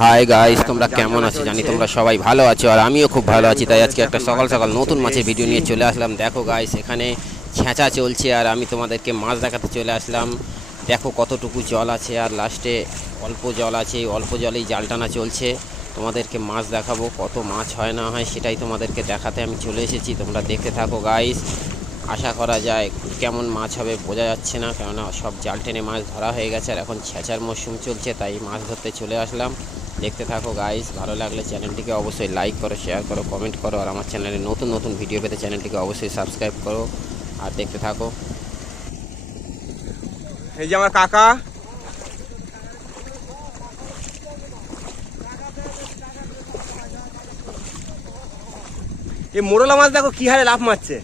Hi guys, তোমরা কেমন আছো? জানি তোমরা সবাই ভালো আছো, আর আমিও খুব ভালো আছি। তাই আজকে একটা সকাল সকাল নতুন মাছের ভিডিও নিয়ে চলে আসলাম। দেখো গাইস, এখানে ছেঁচা চলছে আর আমি তোমাদেরকে মাছ দেখাতে চলে আসলাম। দেখো কতটুকু জল আছে, আর লাস্টে অল্প জল আছে, অল্প জলেই জাল টানা চলছে। তোমাদেরকে মাছ দেখাবো, কত মাছ হয় না হয় সেটাই তোমাদেরকে দেখাতে আমি চলে এসেছি। তোমরা দেখতে থাকো গাইস। আশা করা যায় কেমন মাছ হবে বোঝা যাচ্ছে না, কেননা সব জাল টেনে মাছ ধরা হয়ে গেছে আর এখন ছেঁচার মরশুম চলছে, তাই মাছ ধরতে চলে আসলাম। দেখতে থাকো গাইস, ভালো লাগলে চ্যানেলটিকে অবশ্যই লাইক করো, শেয়ার করো, কমেন্ট করো, আর আমার চ্যানেলে নতুন নতুন ভিডিও পেতে চ্যানেলটিকে অবশ্যই সাবস্ক্রাইব করো আর দেখতে থাকো। এই যে আমার কাকা, এই মোরলা মাছ দেখো কি হারে লাফ মারছে।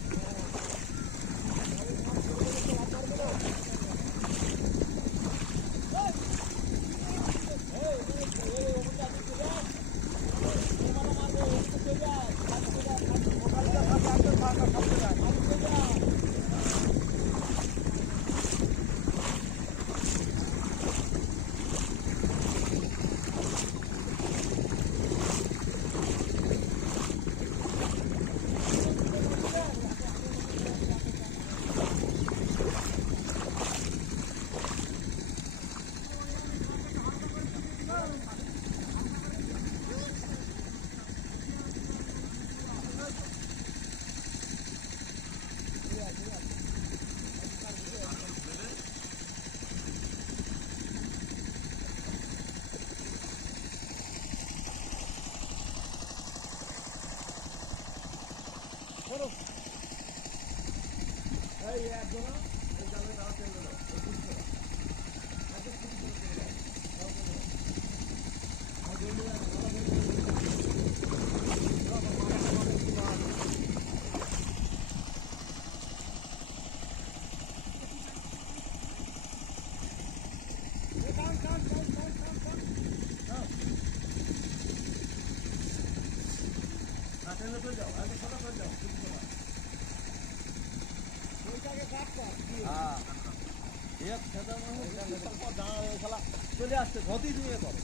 চলে আসছে ঘটি দিয়ে করে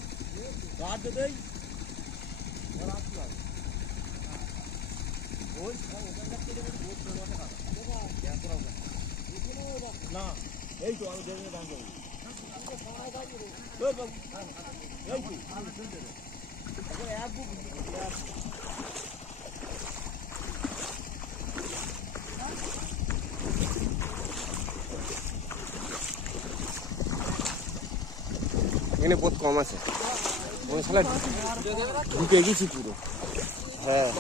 রাত দেই না, এই তো আমি দেখে দাম দেবো। এখানে বহুত কম আছে, ওই শালা ঢুকে গেছি পুরো। হ্যাঁ,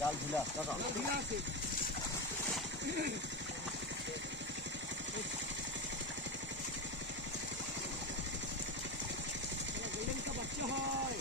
জাল ঝুলা বাচ্চা হয়।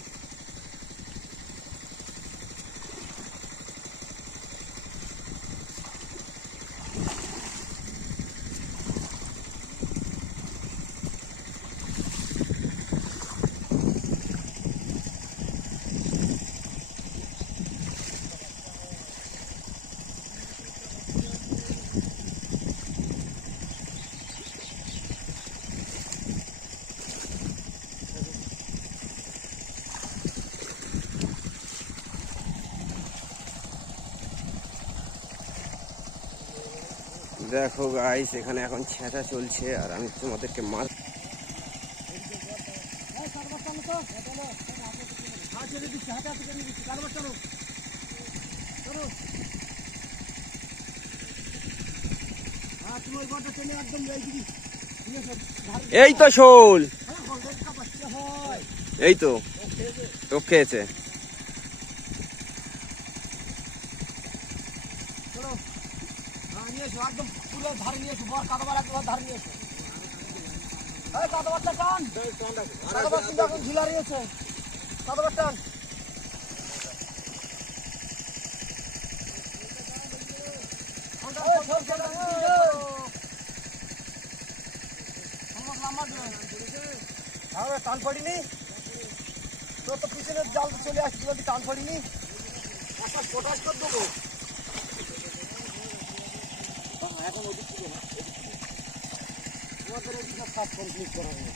দেখো গাইস, এখানে এখন ছেঁচা চলছে আর আমি তোমাদেরকে মাছ এই তো শোল, এই তো টোপ খেয়েছে। একদম পুরো ধারে নিয়ে এসো, বর কাদাবার একবার ধারে নিয়ে এসো। টান পড়িনি তোর তো পিছনে জাল তো চলে আসছি বলতে টান পড়িনি একটা পটাশ করে দেবো এখন ওদিক থেকে না কাজ কমপ্লিট করা হবে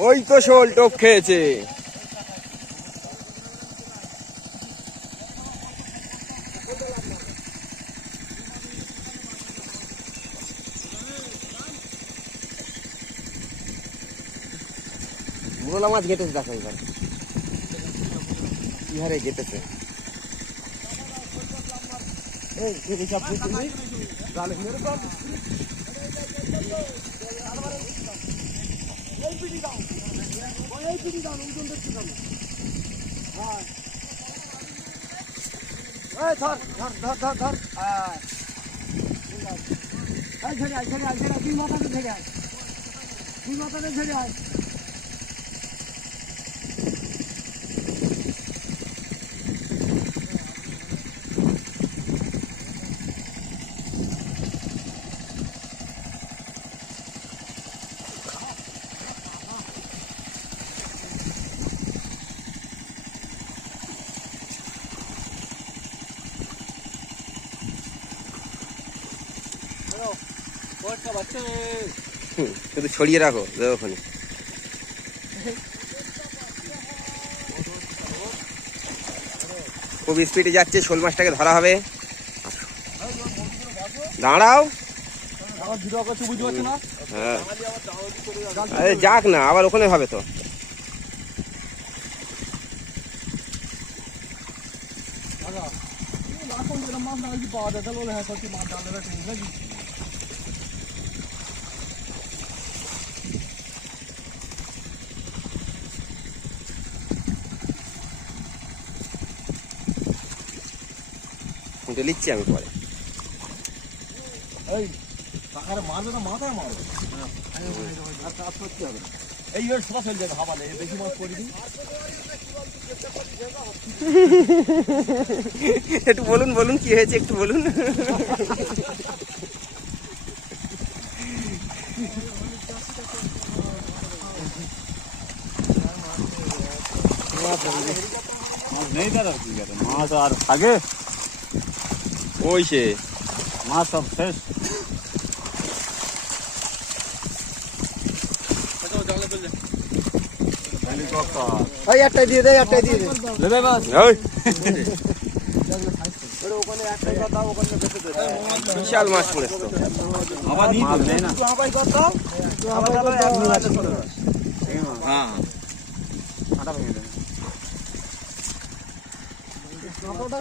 ওই তো শোল টোপ খেয়েছে মুরলা মাছ গেটেছে দেখো এবার কি হারে গেটেছে এই হিসাব করতে নেই জালে মেরে দাও এই পিটি দাও এই পিটি দাও ওজন দেখতে দাও হ্যাঁ এই ধর ধর ধর ধর ধর এই ছেড়ে আয় ছেড়ে আয় ছেড়ে তুই মাথাতে ছেড়ে আয় তুই মাথাতে ছেড়ে আয় শুধু ছড়িয়ে রাখো ওখানে খুব স্পিডে যাচ্ছে শোল মাছটাকে ধরা হবে দাঁড়াও হ্যাঁ আরে যাক না আবার ওখানে হবে তো পাওয়া যায় তাহলে হ্যাঁ মাছ ডালে নাকি উঠে নিচ্ছি আমি পরে এই টাকারে মারবে না মাথায় মারবে এই সব ফেল যাবে হাওয়া নেই বেশি মাছ পড়ি একটু বলুন বলুন কি হয়েছে একটু বলুন नहीं दादा माछ আর থাকে ওই সে মাছ সব শেষ হেলিকপ্টার এই একটাই দিয়ে দে একটাই দিয়ে দে লেবে বাস ওই ওখানে একটাই কথা ওখানে বেঁচে দে বিশাল মাছ পড়েছে তো আবার নিয়ে নেই না হাবাই কথা হাবাই এক নিয়ে আসে হ্যাঁ আটা ভেঙে দেন কতটা